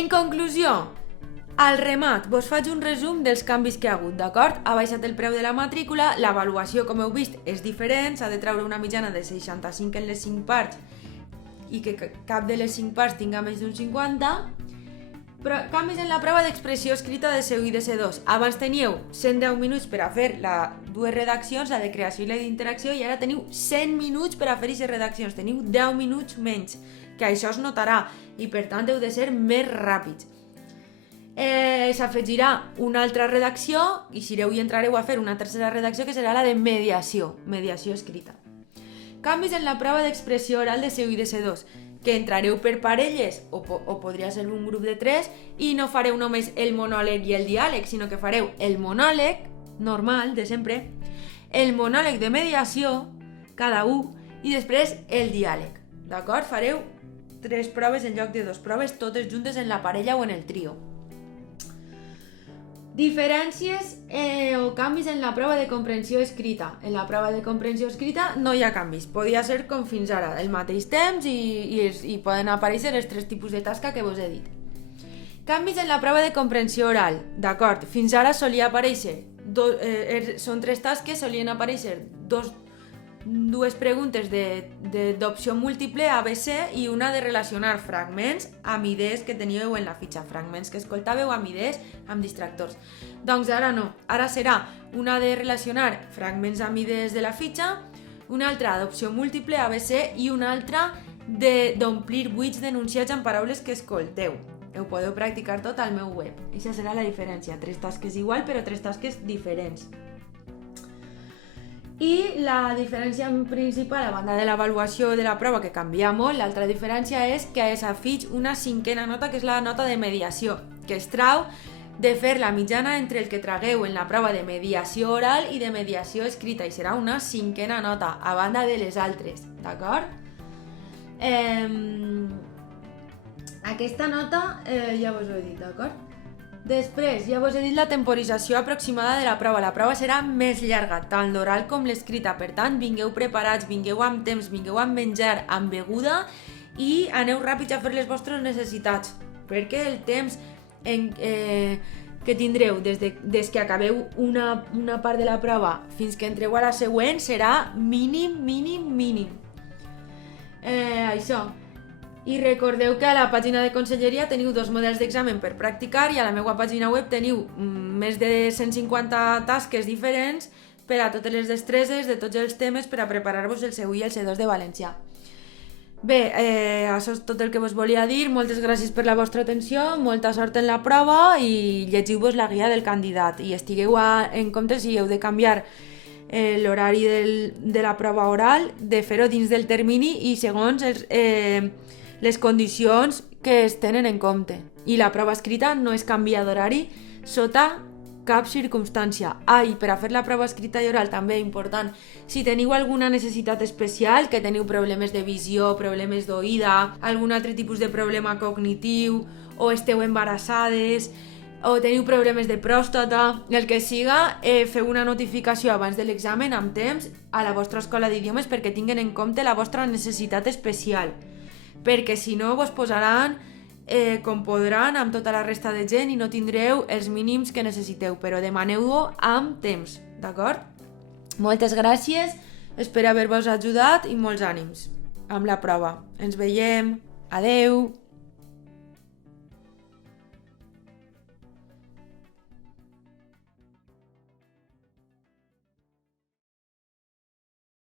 En conclusió, al remat vos faig un resum dels canvis que ha hagut, d'acord? Ha baixat el preu de la matrícula, l'avaluació, com heu vist, és diferent, s'ha de treure una mitjana de 65 en les 5 parts i que cap de les 5 parts tinga més d'un 50. Però canvis en la prova d'expressió escrita de C1 i de C2. Abans teníeu 110 minuts per a fer dues redaccions, la de creació i la d'interacció, i ara teniu 100 minuts per a fer aquestes redaccions. Teniu 10 minuts menys, que això es notarà, i per tant heu de ser més ràpids. S'afegirà una altra redacció, i sereu i entrareu a fer una tercera redacció, que serà la de mediació escrita. Canvis en la prova d'expressió oral de C1 i de C2, que entrareu per parelles, o podria ser un grup de 3, i no fareu només el monòleg i el diàleg, sinó que fareu el monòleg normal, de sempre, el monòleg de mediació, cada un, i després el diàleg, d'acord? Fareu 3 proves en lloc de 2 proves, totes juntes en la parella o en el trio. Diferències o canvis en la prova de comprensió escrita. En la prova de comprensió escrita no hi ha canvis. Podia ser com fins ara, el mateix temps i poden aparèixer els 3 tipus de tasca que vos he dit. Canvis en la prova de comprensió oral. D'acord, fins ara solia aparèixer, són 3 tasques, solien aparèixer dues preguntes d'opció múltiple ABC i una de relacionar fragments amb idees que teníeu en la fitxa, fragments que escoltàveu amb idees, amb distractors. Doncs ara no, ara serà una de relacionar fragments amb idees de la fitxa, una altra d'opció múltiple ABC i una altra d'omplir buits denunciats amb paraules que escolteu. Ho podeu practicar tot al meu web. Aquesta serà la diferència, 3 tasques igual però 3 tasques diferents. I la diferència principal, a banda de l'avaluació de la prova, que canvia molt, l'altra diferència és que s'afig una 5a nota, que és la nota de mediació, que es trau de fer la mitjana entre el que tragueu en la prova de mediació oral i de mediació escrita, i serà una 5a nota, a banda de les altres, d'acord? Aquesta nota ja vos ho he dit, d'acord? Després, ja vos he dit la temporització aproximada de la prova. La prova serà més llarga, tant l'oral com l'escrita. Per tant, vingueu preparats, vingueu amb temps, vingueu amb menjar, amb beguda i aneu ràpids a fer les vostres necessitats, perquè el temps que tindreu des que acabeu una part de la prova fins que entreu a la següent serà mínim. Això. I recordeu que a la pàgina de Conselleria teniu 2 models d'examen per practicar i a la meva pàgina web teniu més de 150 tasques diferents per a totes les destreses de tots els temes per a preparar-vos el C1 i el C2 de València. Bé, això és tot el que vos volia dir. Moltes gràcies per la vostra atenció, molta sort en la prova i llegiu-vos la guia del candidat i estigueu en compte si heu de canviar l'horari de la prova oral, de fer-ho dins del termini i segons les condicions que es tenen en compte. I la prova escrita no es canvia d'horari sota cap circumstància. I per a fer la prova escrita i oral també important, si teniu alguna necessitat especial, que teniu problemes de visió, problemes d'oïda, algun altre tipus de problema cognitiu, o esteu embarassades, o teniu problemes de pròstata, el que siga, feu una notificació abans de l'examen amb temps a la vostra escola d'idiomes perquè tinguen en compte la vostra necessitat especial, perquè si no vos posaran com podran amb tota la resta de gent i no tindreu els mínims que necessiteu, però demaneu-ho amb temps, d'acord? Moltes gràcies, espero haver-vos ajudat i molts ànims amb la prova. Ens veiem, adeu!